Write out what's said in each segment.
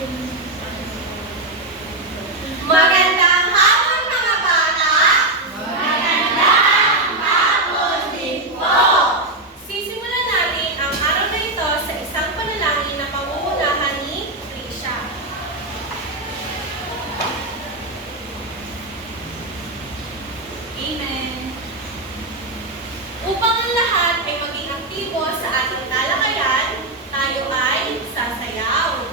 Magandang hapon mga bata! Magandang hapon din po! Sisimulan natin ang araw na ito sa isang panalangin na pamumunahan ni Trisha. Amen. Upang ang lahat ay maging aktibo sa ating talakayan, tayo ay sasayaw.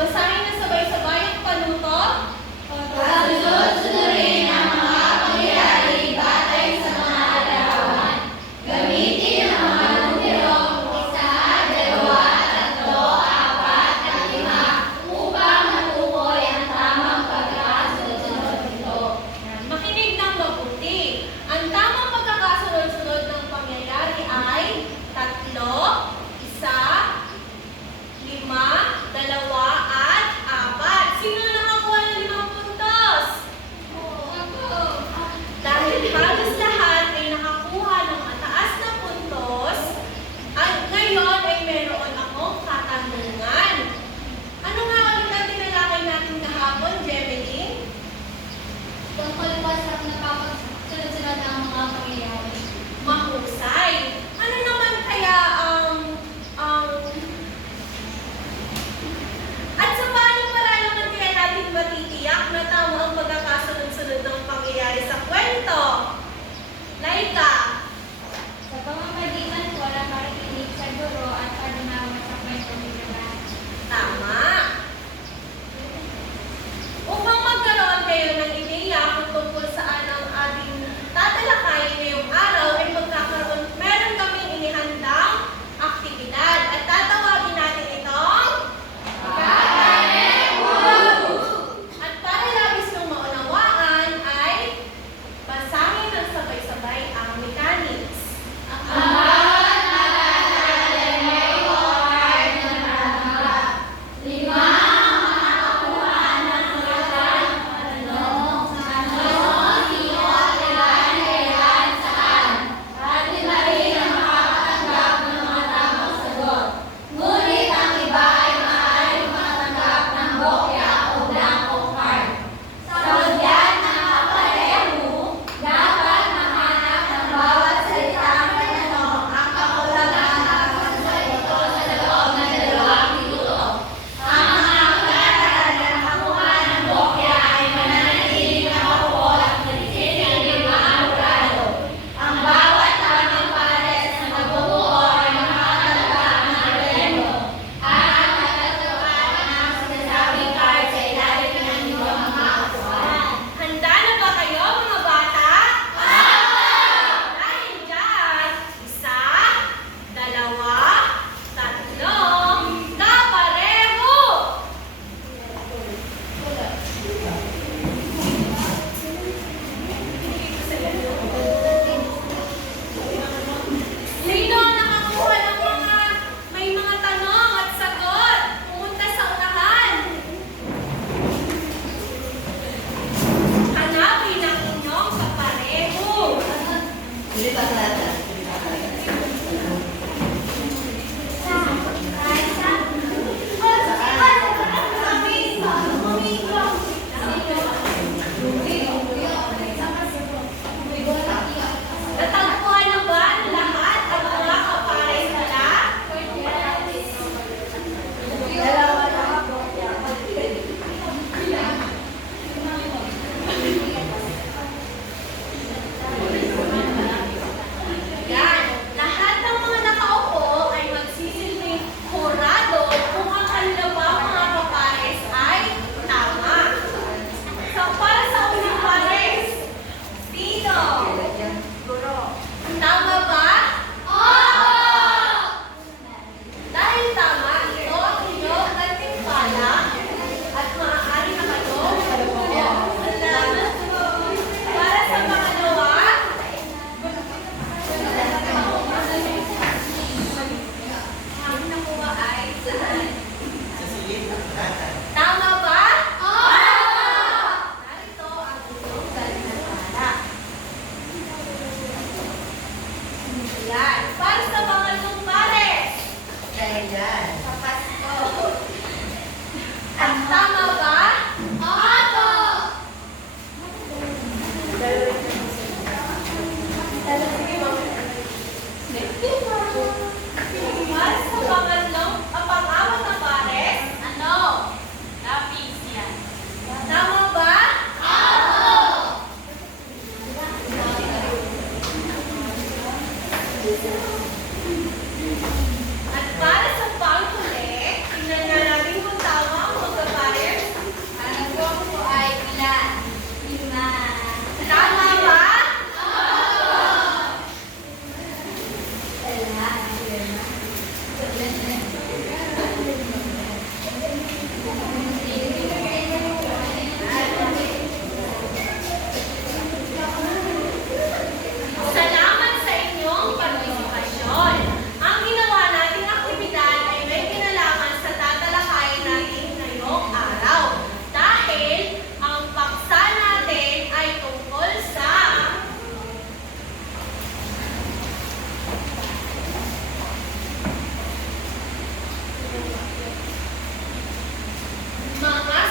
Basahin na sabay-sabay ang panutot. Pagsunod-sunurin ang mga pangyayari batay sa mga larawan. Gamitin ang mga numerong 1, 2, 3, 4, 5 upang matukoy ang tamang pagkakasunod-sunod nito. Makinig ng mabuti. Ang tamang pagkakasunod-sunod ng pangyayari ay 3, 1, 5, 2, at 4. Sino na nakakuha ng 5 puntos?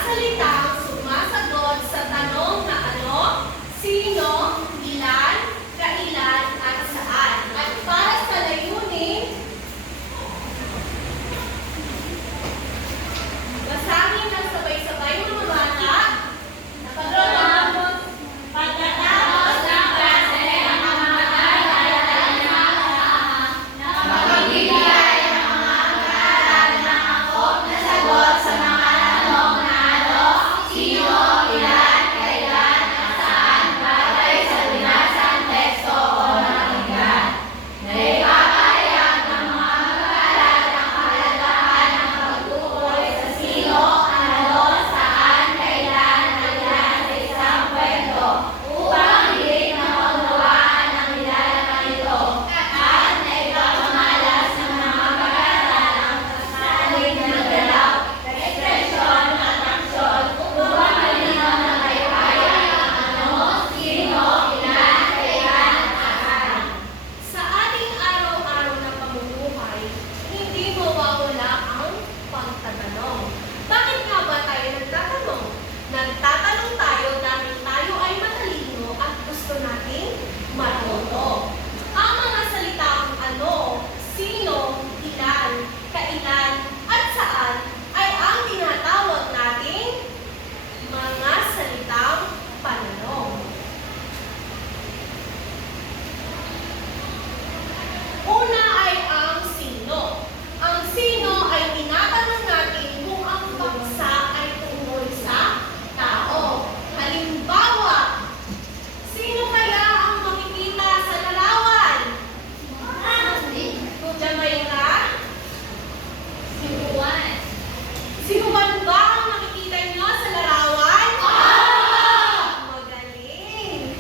salitang sumasagot sa tanong na ano, sino, ilan, kailan, at saan. At para sa layunin, basahin ng sabay-sabay mga bata. Pagkatapos ng klase, ang mga matay ay Magbibigay ng mga mag-aaral ng angkop na sagot sa mga tanong na ano, sino, ilan, kailan, at saan, batay sa binasang teksto o nakinggan. Naipapahayag ng mga mag-aaral ang kahalagahan ng pagtukoy sa sino, ano, saan, kailan, at ilan sa isang kwento upang higit na maunawaan ang nilalaman nito at naipapamalas ng mga mag-aaral ang kasalig ng galaw, ekspresyon at aksyon upang malinaw na maipahayag ang ano, sino, ilan, kailan, at saan. Sa ating araw-araw na pamumuhay, hindi mawawala ang pagtatanong. Bakit nga ba tayo nagtatanong? Nagtatanong tayo dahil tayo ay matalino at gusto nating matuto. Ang mga salitang ano, sino, ilan, kailan, at saan ay ang tinatawag nating mga salitang pananong. Una ay ang sino. Ang sino ay tinatanong natin kung ang paksa ay tungkol sa tao. Halimbawa, sino kaya ang makikita sa larawan? Jamaica? Si Juan ba ang makikita nyo sa larawan? Magaling!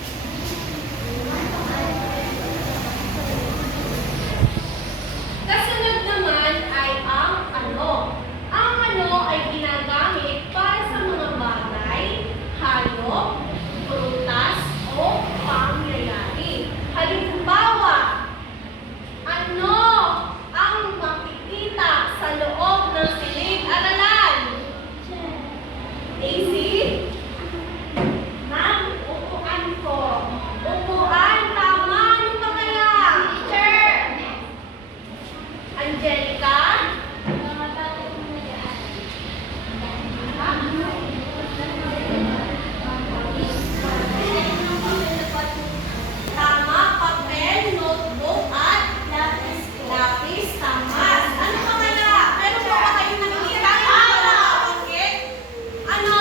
Kasunod naman ay ang ano. Ang ano ay ginagamit para sa mga bagay, hayop, prutas, o pangyayari. Halimbawa, ano ang makikita sa loob ng silid-aralan? Daisy? Ma'am, upuan ko. Upuan, tama. Ano pa kaya? Teacher! Angelica? Tama, papel, notebook, at lapis. Tama. Ano pa kaya? Meron pa ba kayong nakikita? Yung wala nabanggit? Ano?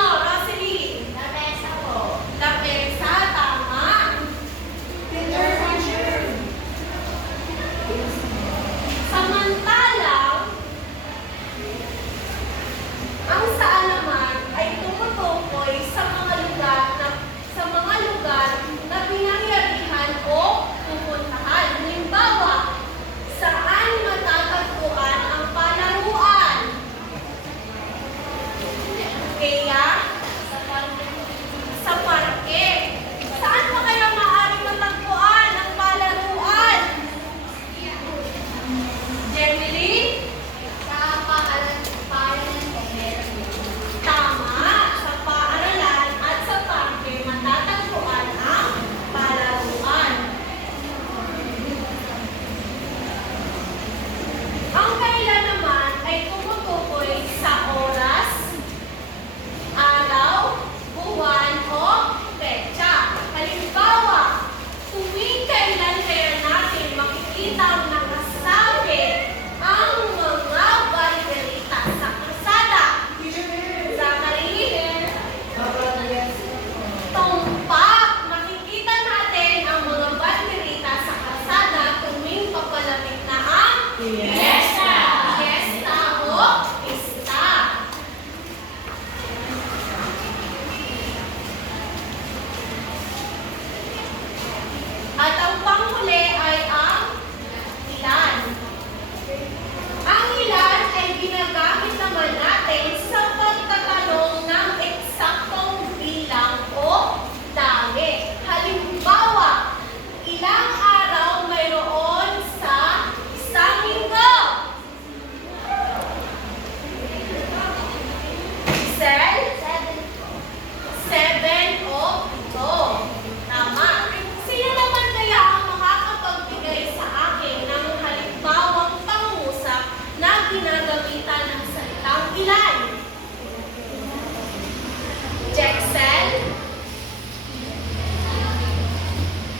Jexel?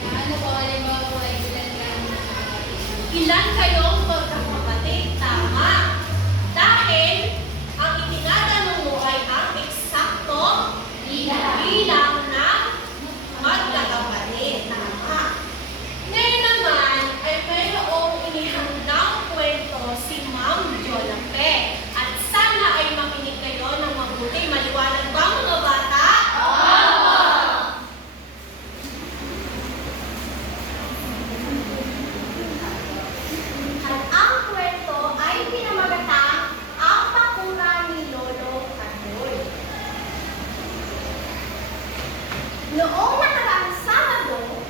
Ano po, halimbawa po ay ilan lang? Ilan kayong magkakapatid? Tama. Dahil ang itinatanong mo ay ang eksakto bilang ng magkakapatid. Tama. Ngayon naman ay mayroong inihandang kwento si Ma'am Jolape. At sana ay makinig kayo ng mabuti. Maliwanag ba mga bata? At ang kwento ay pinamagatang ang pakura ni Lolo Kadoy. Noong nakaraang Sabado,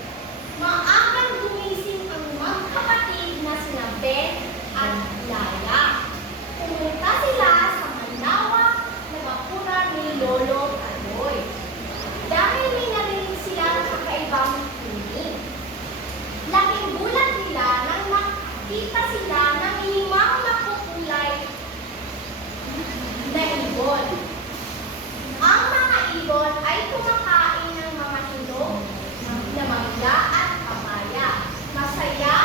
maagang gumising ang magkapatid na sina Ben at Laya. Pumunta sila sa malawak na bakura ni Lolo Kadoy. Dahil may narinig silang kakaibang tunig. Laking gulat nila nang nakita sila ng limang nakukulay na ibon. Ang mga ibon ay kumakain ng mga hinog na mangga at papaya. Masaya,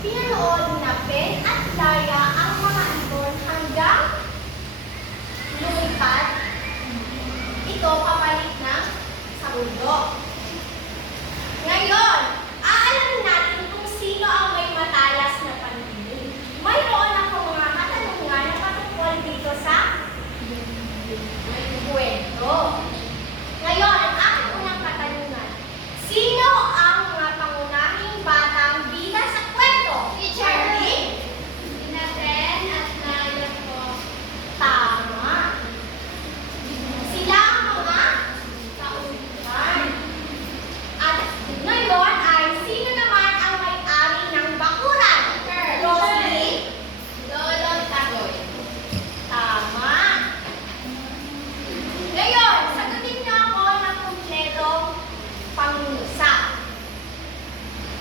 pinanood na Ben at Laya ang mga ibon hanggang lumipad ito papalit ng sa bundok. Ngayon, aalamin natin kung sino ang may matalas na paningin. Mayroon ako mga katanungan na patungkol dito sa kwento. Ngayon, ang aking unang katanungan. Sino ang mga pangunahing batang bida sa kwento? Teacher! Marlene? Sina Ben at Laya po. Tama. Sila ang mga tauhan. At ngayon ay sino naman ang may-ari ng bakuran? Rosie? Lolo Kadoy. Tama. Ngayon, sagutin niyo ako ng kumpletong pangungusap.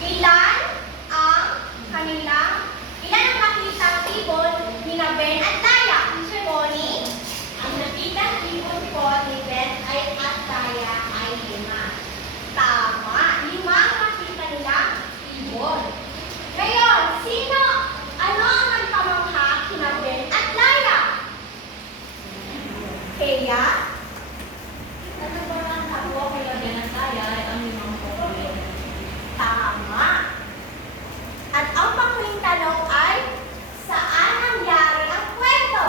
Ilan ang nakitang ibon ni na Ben at Laya? Connie? Ang nakitang ibon po ni Ben at Laya ay 5. Tama. 5 ang nakita nilang ibon. Ngayon, ano ang nagpamangha kina Ben at Laya? Kaya? Ano ba ang takbo kay Ben at Laya ay ang limang kukulit? Tama. At ang panghuling tanong ay, saan nangyari ang kwento?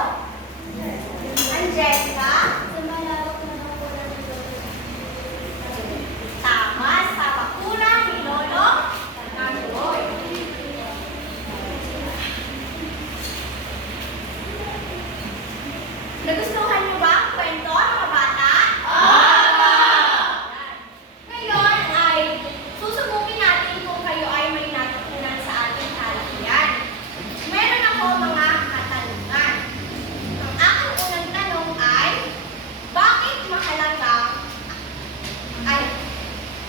Angelica? Sa malawak na bakura ni Lolo. Tama, sa bakura ni Lolo Kadoy. Nagustuhan niyo ba ang kwento, mga bata? Ngayon ay susubukin natin kung kayo ay may natutunan sa ating talakayan. Meron ako mga katanungan. Ang aking unang tanong ay, bakit mahalaga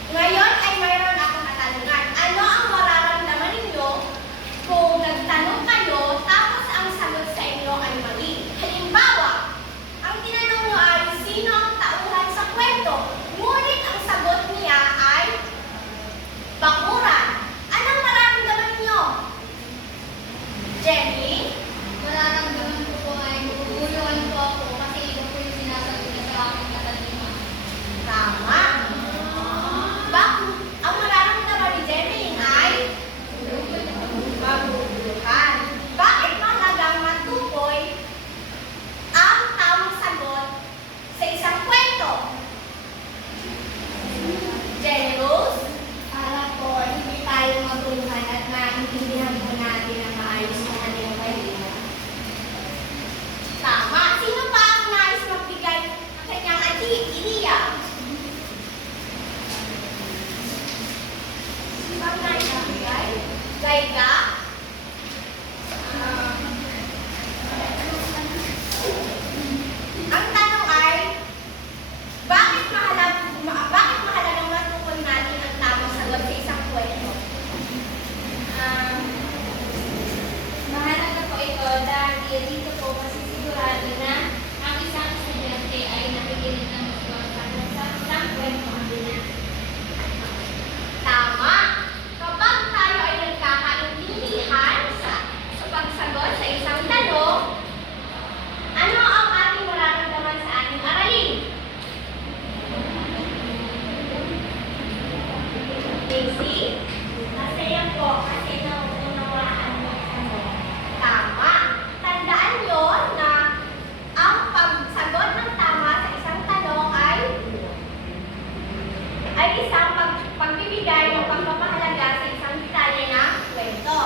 ngayon ay mayroon akong katanungan. Ano ang mararamdaman ninyo kung nagtanong kayo tapos ang sagot sa inyo ay mali? Halimbawa, ang tinanong nyo ay sino ang tauhan sa kwento? Ngunit ang sagot niya ay bakuran. Anong mararamdaman ninyo? Jenny? Mararamdaman ko po ay guguluhan po ako kasi iba po yung sinasagot niya sa aking katanungan. Tama. Ang mararamdaman ni Jenny ay maguguluhan. Bakit mahalagang matukoy ang tamang sagot sa isang kwento? Jenny Rose? Para po, hindi tayo maguluhan at maintindihan po natin ang maayos na kanilang kailangan. Tama. Sino pa ang nais magbigay ng kanyang ideya? Sino ang nais magbigay? Gayga? Ang tanong ay, bakit mahalagang matukoy natin ang tamang sagot sa isang kwento? Mahalaga po ito dahil dito po masisigurado na ang isang estudyante ay nakikinig ng mas sa Easy? Masaya po kasi nauunawaan mo ano. Tama. Tandaan nyo na ang pagsagot ng tama sa isang tanong ay isang pagbibigay ng pagpapahalaga sa isang detalye ng kwento.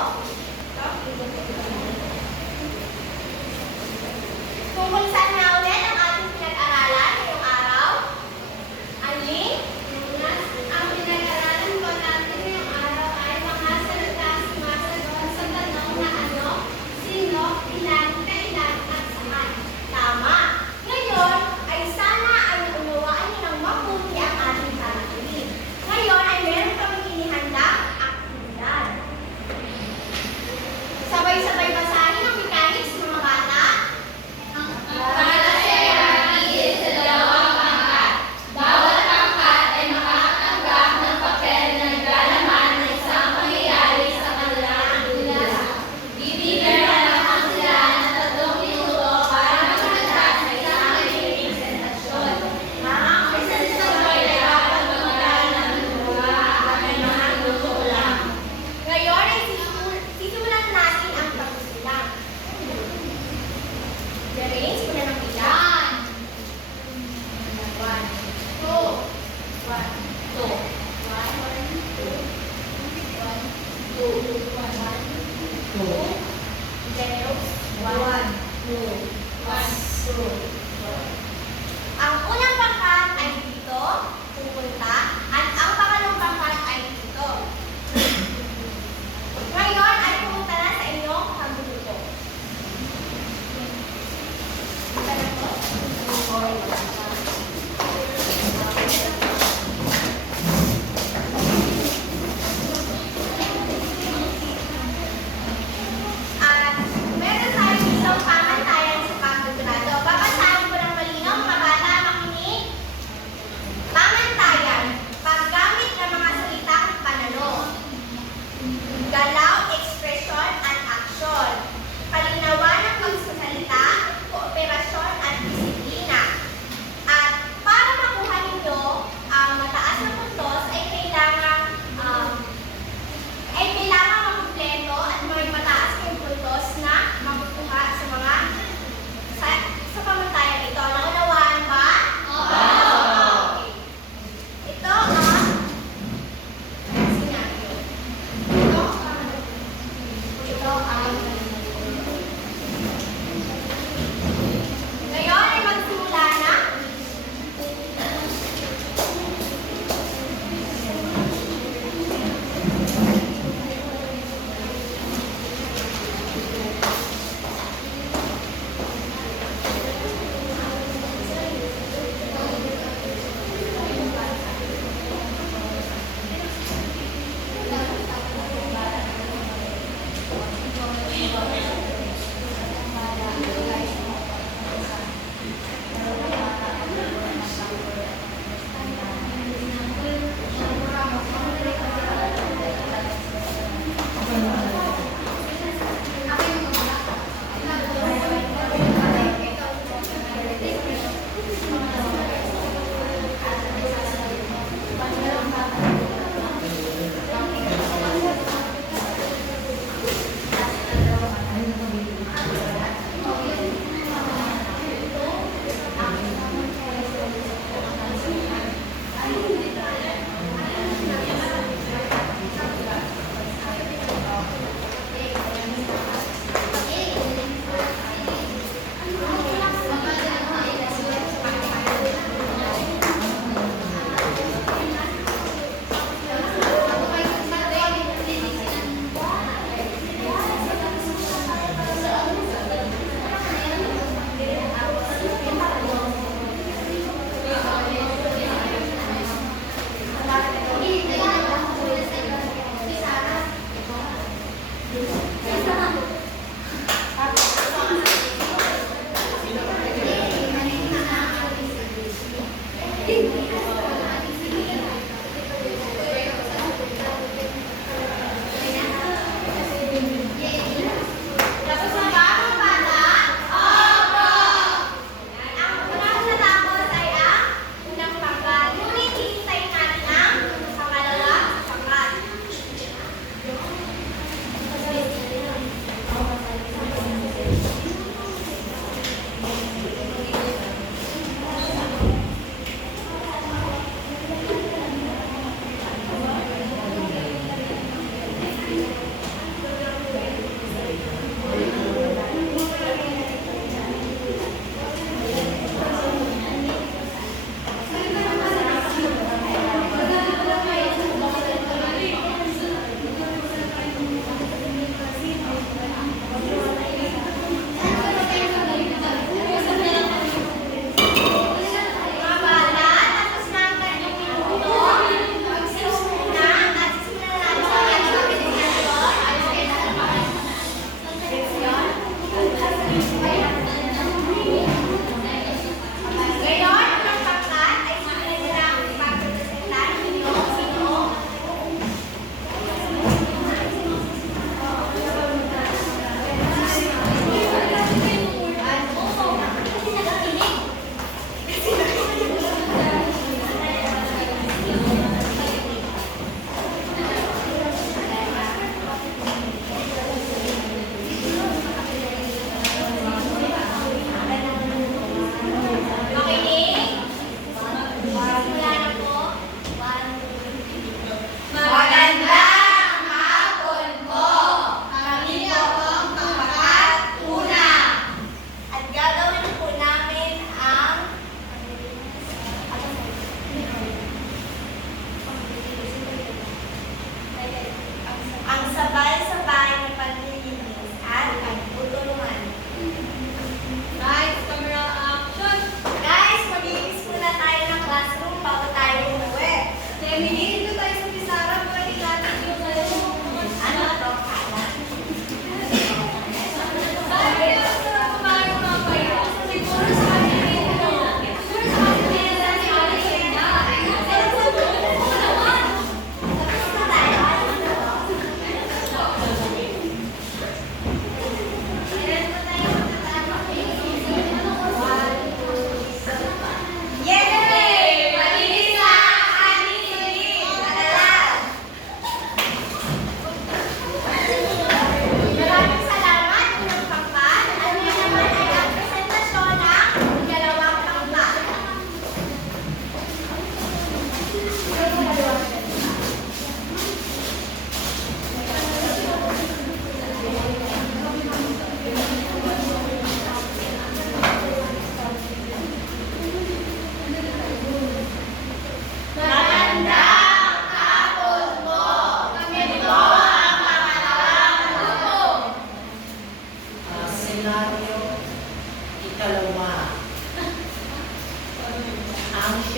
Tungkol saan nga ulit ang ating pinag-aralan ngayong araw? Aling? Ang pinag-aralan po natin ngayong araw ay mga salita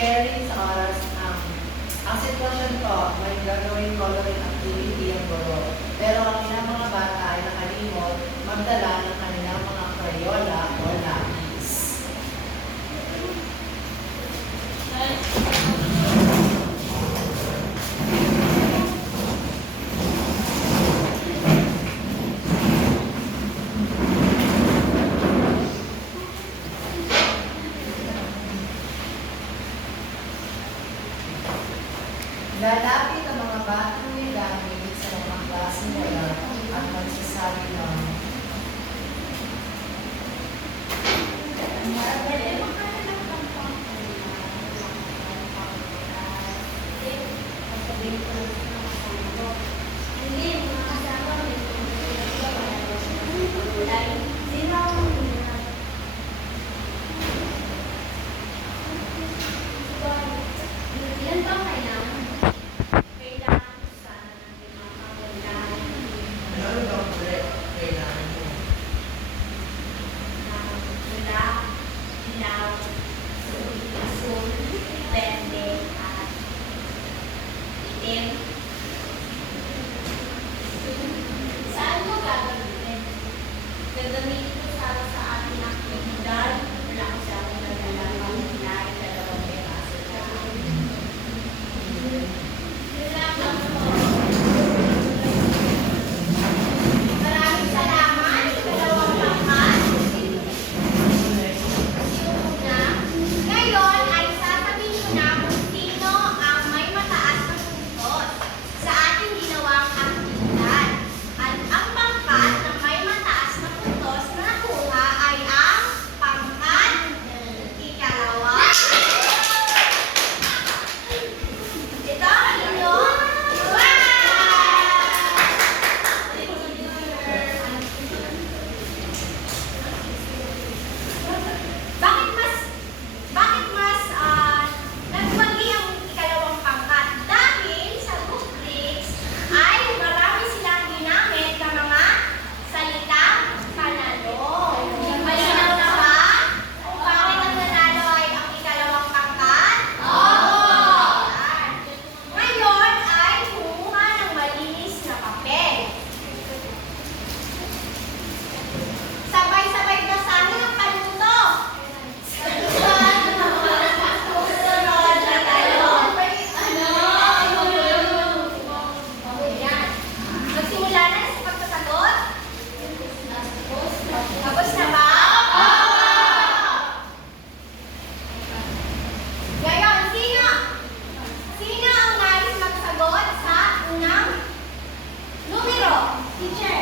Sharing sa oras ang sitwasyon ko, may gagawin coloring activity ang guro. Pero ang ilang mga bata ay nakalimot magdala ng kanilang mga Crayola o lapis. Lalapit ang mga batang may gamit sa mga klaseng wala at magsasabi ng ano daw kailangan mo? Saan mo gagamitin? Gagamitin ko sana sa ating aktibidad. Wala ko sa aking naglalawang hinay, 2 peraso lang. Salamat po. Maraming salamat. Dalawang pangkat. Una. Ngayon ay sasabihin ko na kung sino ang may mataas na puntos sa ating ginawang aktibidad. At ang pangkat na may mataas na puntos na nakuha ay ang pangkat ikalawa. Ito ang inyong bakit mas nagwagi ang ikalawang pangkat? Dahil sa rubrics ay marami silang ginamit na mga salitang panalo. Malinaw na ba kung bakit ang nanalo ay ang ikalawang pangkat? Oo! Ngayon ay kumuha ng malinis na papel. Sabay-sabay basahin ang panuto. Susunod na tayo. Yan. Magsimula na sa pagsasagot? Tapos na ba? Ngayon, sino ang nais magsagot sa unang numero? Teacher.